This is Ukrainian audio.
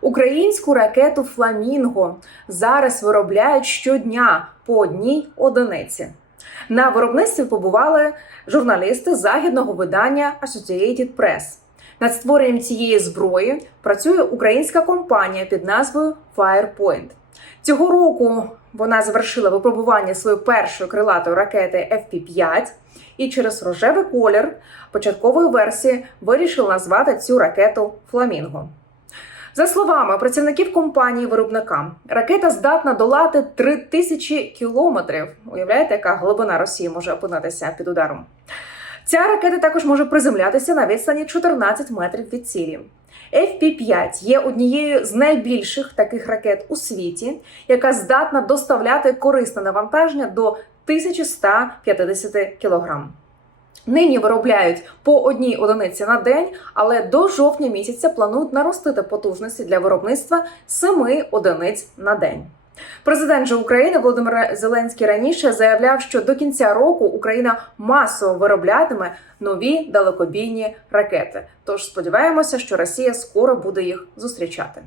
Українську ракету Фламінго зараз виробляють щодня по одній одиниці. На виробництві побували журналісти західного видання Associated Press. Над створенням цієї зброї працює українська компанія під назвою Firepoint. Цього року вона завершила випробування своєї першої крилатої ракети FP-5 і через рожевий колір початкової версії вирішила назвати цю ракету Фламінго. За словами працівників компанії виробника, ракета здатна долати 3000 кілометрів. Уявляєте, яка глибина Росії може опинитися під ударом? Ця ракета також може приземлятися на відстані 14 метрів від цілі. FP-5 є однією з найбільших таких ракет у світі, яка здатна доставляти корисне навантаження до 1150 кг. Нині виробляють по одній одиниці на день, але до жовтня місяця планують наростити потужності для виробництва 7 одиниць на день. Президент же України Володимир Зеленський раніше заявляв, що до кінця року Україна масово вироблятиме нові далекобійні ракети. Тож сподіваємося, що Росія скоро буде їх зустрічати.